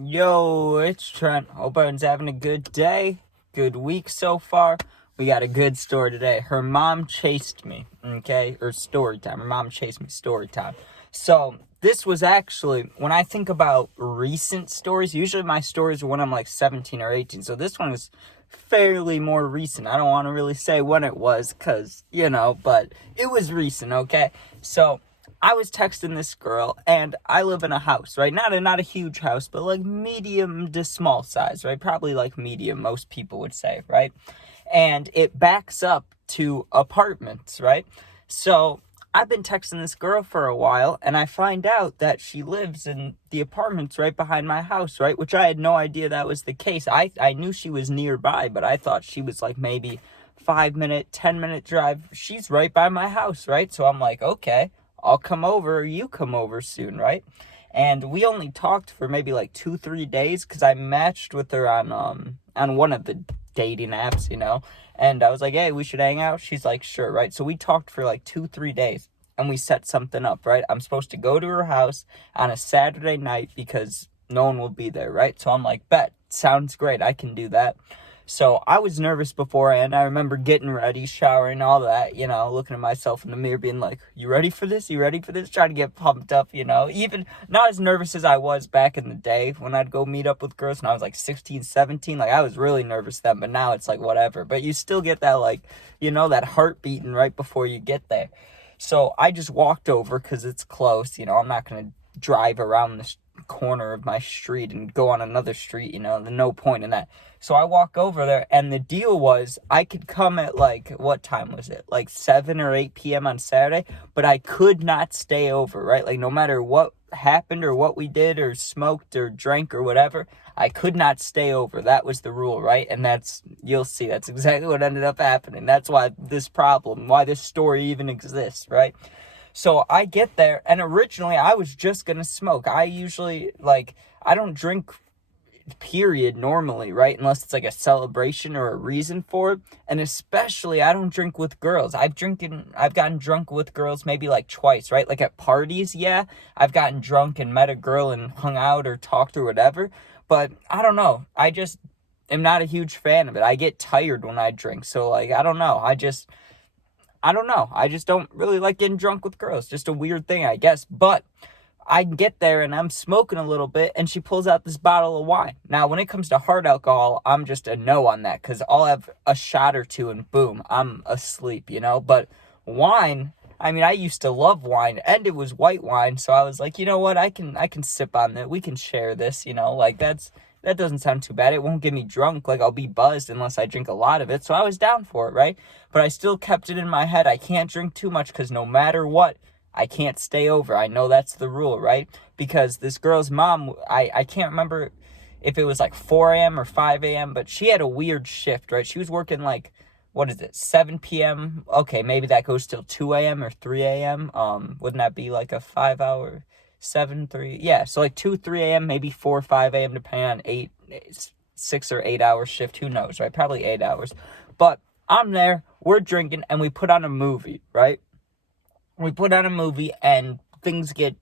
Yo, it's Trent. Hope everyone's having a good day, good week so far. We got a good story today. Her mom chased me, okay? Or story time. Her mom chased me story time. So, this was actually, when I think about recent stories, usually my stories are when I'm like 17 or 18. So, this one is fairly more recent. I don't want to really say when it was because, but it was recent, okay? So, I was texting this girl, and I live in a house, right? Not a huge house, but like medium to small size, right? Probably like medium, most people would say, right? And it backs up to apartments, right? So I've been texting this girl for a while, and I find out that she lives in the apartments right behind my house, right? Which I had no idea that was the case. I knew she was nearby, but I thought she was like maybe 5 minute, 10 minute drive. She's right by my house, right? So I'm like, okay, I'll come over, or you come over soon, right? And we only talked for maybe like 2-3 days because I matched with her on one of the dating apps, and I was like, hey, we should hang out. She's like, sure, right? So we talked for like 2-3 days, and we set something up, right? I'm supposed to go to her house on a Saturday night because no one will be there, right? So I'm like, bet, sounds great, I can do that. So I was nervous beforehand. I remember getting ready, showering, all that, looking at myself in the mirror, being like, you ready for this? You ready for this? Trying to get pumped up, even not as nervous as I was back in the day when I'd go meet up with girls when I was like 16, 17. Like, I was really nervous then, but now it's like whatever. But you still get that, like, that heart beating right before you get there. So I just walked over because it's close, I'm not going to drive around the corner of my street and go on another street, there's no point in that. So I walk over there, and the deal was I could come at like, what time was it? Like 7 or 8 p.m. on Saturday, but I could not stay over, right? Like, no matter what happened or what we did or smoked or drank or whatever, I could not stay over. That was the rule, right? And you'll see, that's exactly what ended up happening. That's why this story even exists, right? So I get there, and originally I was just gonna smoke. I usually, I don't drink, period, normally, right? Unless it's like a celebration or a reason for it. And especially, I don't drink with girls. I've gotten drunk with girls maybe like twice, right? Like at parties, yeah. I've gotten drunk and met a girl and hung out or talked or whatever. But I don't know. I just am not a huge fan of it. I get tired when I drink. So, like, I don't know. I don't know. I just don't really like getting drunk with girls. Just a weird thing, I guess. But I get there and I'm smoking a little bit, and she pulls out this bottle of wine. Now, when it comes to hard alcohol, I'm just a no on that because I'll have a shot or two and boom, I'm asleep, But wine, I mean, I used to love wine, and it was white wine, so I was like, you know what, I can sip on that. We can share this, like that doesn't sound too bad. It won't get me drunk. Like, I'll be buzzed unless I drink a lot of it. So I was down for it, right? But I still kept it in my head. I can't drink too much because no matter what, I can't stay over. I know that's the rule, right? Because this girl's mom, I can't remember if it was like 4 a.m. or 5 a.m., but she had a weird shift, right? She was working like, 7 p.m.? Okay, maybe that goes till 2 a.m. or 3 a.m. Wouldn't that be like a 5 hour, 7, 3? Yeah, so like 2, 3 a.m., maybe 4, 5 a.m., depending on 6 or 8 hour shift. Who knows, right? Probably 8 hours. But I'm there, we're drinking, and we put on a movie, right? We put on a movie, and things get,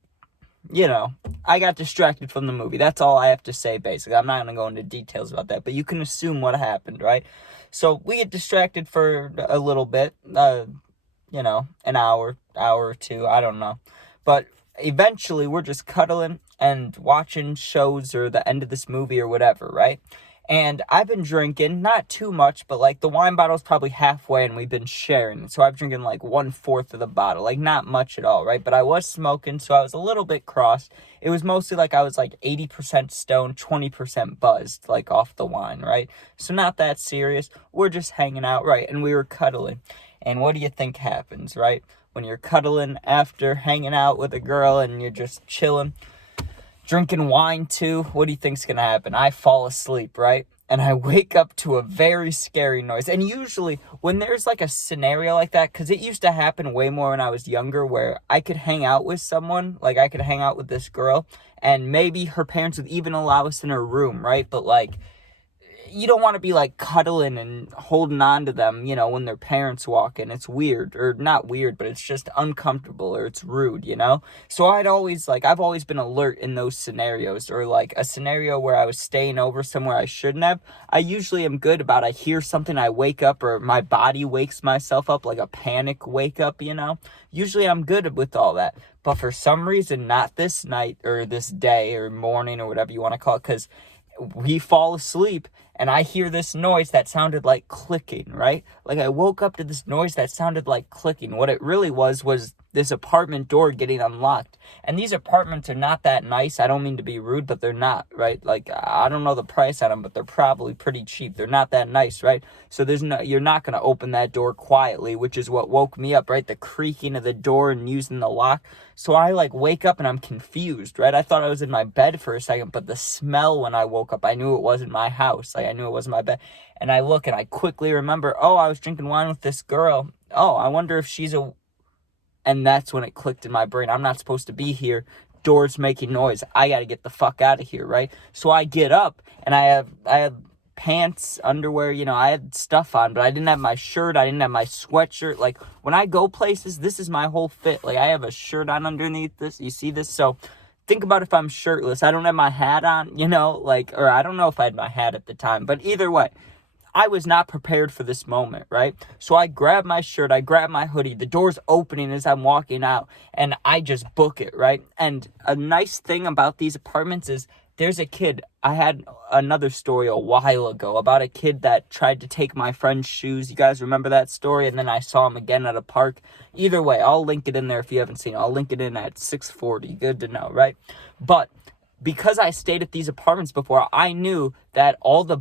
I got distracted from the movie. That's all I have to say, basically. I'm not going to go into details about that, but you can assume what happened, right? So we get distracted for a little bit, an hour or two, I don't know. But eventually, we're just cuddling and watching shows or the end of this movie or whatever, right? And I've been drinking, not too much, but like the wine bottle's probably halfway and we've been sharing. So I'm drinking like 1/4 of the bottle, like not much at all, right? But I was smoking, so I was a little bit crossed. It was mostly like I was like 80% stoned, 20% buzzed, like off the wine, right? So not that serious. We're just hanging out, right? And we were cuddling. And what do you think happens, right? When you're cuddling after hanging out with a girl and you're just chilling, drinking wine too, what do you think's gonna happen? I fall asleep, right? And I wake up to a very scary noise. And usually when there's like a scenario like that, because it used to happen way more when I was younger, where I could hang out with someone, like I could hang out with this girl, and maybe her parents would even allow us in her room, right? But like, you don't want to be like cuddling and holding on to them, you know, when their parents walk in. It's weird, or not weird, but it's just uncomfortable, or it's rude, you know? So I've always been alert in those scenarios, or like a scenario where I was staying over somewhere I shouldn't have. I usually am good about, I hear something, I wake up, or my body wakes myself up, like a panic wake up, you know? Usually I'm good with all that. But for some reason, not this night, or this day, or morning, or whatever you want to call it, because we fall asleep and I hear this noise that sounded like clicking, right? Like I woke up to this noise that sounded like clicking. What it really was this apartment door getting unlocked. And these apartments are not that nice. I don't mean to be rude, but they're not, right? Like, I don't know the price on them, but they're probably pretty cheap. They're not that nice, right? So you're not going to open that door quietly, which is what woke me up, right? The creaking of the door and using the lock. So I like wake up and I'm confused, right? I thought I was in my bed for a second, but the smell when I woke up, I knew it wasn't my house. Like I knew it wasn't my bed. And I look and I quickly remember, oh, I was drinking wine with this girl. Oh, I wonder if she's and that's when it clicked in my brain. I'm not supposed to be here. Doors making noise. I got to get the fuck out of here, right? So I get up and I have pants, underwear, you know, I had stuff on, but I didn't have my shirt. I didn't have my sweatshirt. Like when I go places, this is my whole fit. Like I have a shirt on underneath this. You see this? So think about if I'm shirtless. I don't have my hat on, you know, like, or I don't know if I had my hat at the time, but either way, I was not prepared for this moment, right? So I grab my shirt, I grab my hoodie, the door's opening as I'm walking out, and I just book it, right? And a nice thing about these apartments is there's a kid. I had another story a while ago about a kid that tried to take my friend's shoes. You guys remember that story? And then I saw him again at a park. Either way, I'll link it in there if you haven't seen it. I'll link it in at 6:40. Good to know, right? But because I stayed at these apartments before, I knew that all the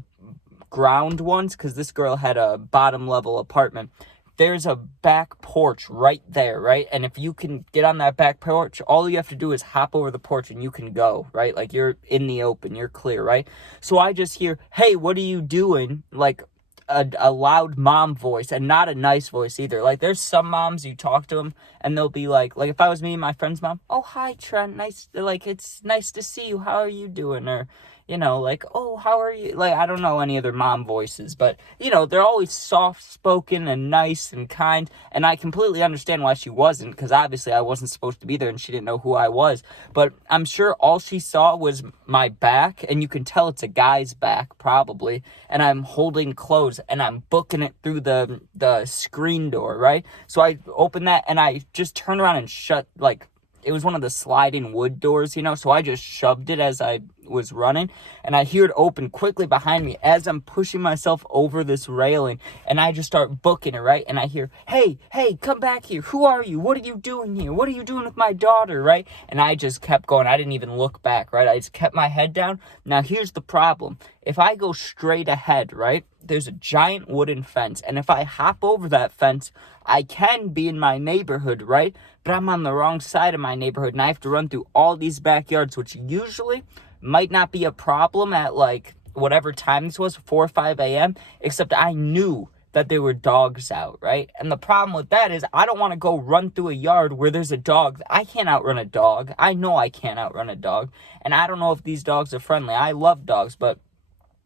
ground ones, because this girl had a bottom level apartment, there's a back porch right there, right? And if you can get on that back porch, all you have to do is hop over the porch and you can go, right? Like you're in the open, you're clear, right? So I just hear, hey, what are you doing? Like a loud mom voice, and not a nice voice either. Like there's some moms, you talk to them and they'll be like if I was me and my friend's mom, oh, hi Trent, it's nice to see you, how are you doing? Or you know, like, oh, how are you? Like, I don't know any other mom voices, but, you know, they're always soft-spoken and nice and kind, and I completely understand why she wasn't, because obviously I wasn't supposed to be there, and she didn't know who I was, but I'm sure all she saw was my back, and you can tell it's a guy's back, probably, and I'm holding clothes, and I'm booking it through the screen door, right? So I open that, and I just turn around and shut, like, it was one of the sliding wood doors, you know, so I just shoved it as I was running, and I hear it open quickly behind me as I'm pushing myself over this railing, and I just start booking it, right? And I hear, hey, come back here. Who are you? What are you doing here? What are you doing with my daughter, right? And I just kept going. I didn't even look back, right? I just kept my head down. Now, here's the problem. If I go straight ahead, right, there's a giant wooden fence, and if I hop over that fence, I can be in my neighborhood, right? But I'm on the wrong side of my neighborhood, and I have to run through all these backyards, which usually might not be a problem at, like, whatever time this was, 4 or 5 a.m., except I knew that there were dogs out, right? And the problem with that is I don't want to go run through a yard where there's a dog. I can't outrun a dog. I know I can't outrun a dog, and I don't know if these dogs are friendly. I love dogs, but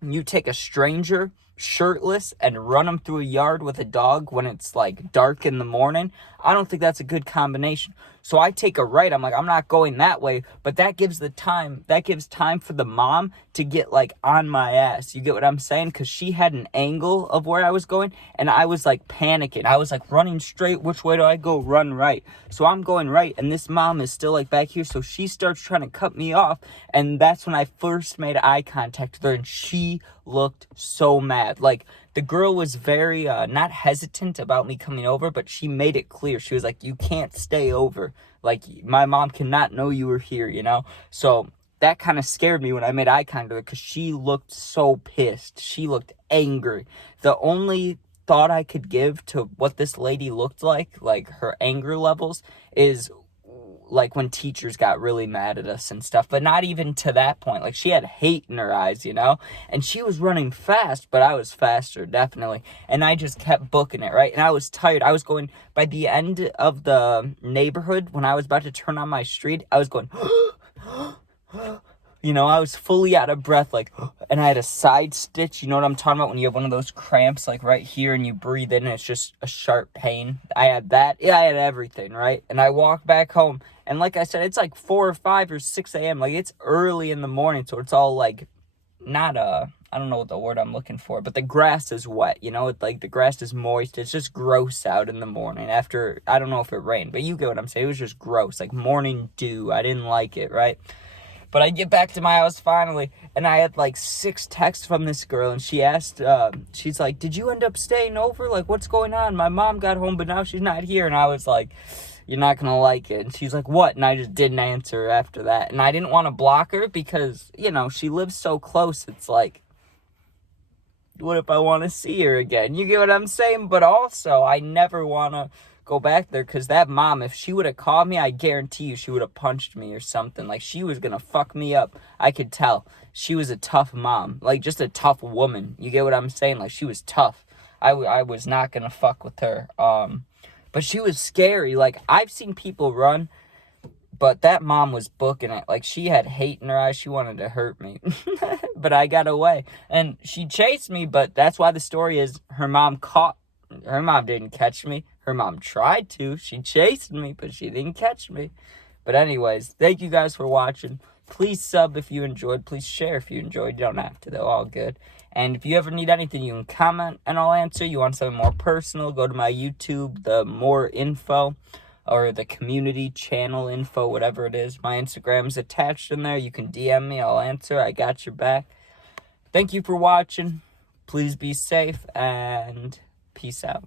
you take a stranger shirtless and run them through a yard with a dog when it's like dark in the morning, I don't think that's a good combination. So I take a right. I'm like, I'm not going that way, but that gives time for the mom to get like on my ass. You get what I'm saying? Because she had an angle of where I was going, and I was like panicking. I was like running straight. Which way do I go? Run right. So I'm going right, and this mom is still like back here. So she starts trying to cut me off, and that's when I first made eye contact with her, and she looked so mad. Like, the girl was very not hesitant about me coming over, but she made it clear. She was like, you can't stay over. Like, my mom cannot know you were here, you know? So that kind of scared me when I made eye contact with her, because she looked so pissed. She looked angry. The only thought I could give to what this lady looked like her anger levels, is like when teachers got really mad at us and stuff, but not even to that point. Like, she had hate in her eyes, you know, and she was running fast, but I was faster, definitely, and I just kept booking it, right? And I was tired. I was going, by the end of the neighborhood, when I was about to turn on my street, I was going, I was fully out of breath, like, and I had a side stitch. You know what I'm talking about? When you have one of those cramps, like, right here, and you breathe in, and it's just a sharp pain. I had that. Yeah, I had everything, right? And I walked back home, and like I said, it's like 4 or 5 or 6 a.m. Like, it's early in the morning, so it's all, like, not, I don't know what the word I'm looking for, but the grass is wet, like, the grass is moist. It's just gross out in the morning after, I don't know if it rained, but you get what I'm saying. It was just gross, like morning dew. I didn't like it, right? But I get back to my house finally, and I had like 6 texts from this girl, and she asked, she's like, did you end up staying over? Like, what's going on? My mom got home, but now she's not here. And I was like, you're not going to like it. And she's like, what? And I just didn't answer her after that. And I didn't want to block her because, she lives so close. It's like, what if I want to see her again? You get what I'm saying? But also, I never want to go back there, because that mom, if she would have called me, I guarantee you she would have punched me or something. Like, she was gonna fuck me up. I could tell. She was a tough mom, like, just a tough woman. You get what I'm saying? Like, she was tough. I was not gonna fuck with her. But she was scary. Like, I've seen people run, but that mom was booking it. Like, she had hate in her eyes. She wanted to hurt me. But I got away. And she chased me, but that's why the story is her mom didn't catch me. Her mom tried to. She chased me, but she didn't catch me. But anyways, thank you guys for watching. Please sub if you enjoyed. Please share if you enjoyed. You don't have to, though. All good. And if you ever need anything, you can comment and I'll answer. You want something more personal, go to my YouTube, the more info, or the community channel info, whatever it is. My Instagram's attached in there. You can DM me. I'll answer. I got your back. Thank you for watching. Please be safe and peace out.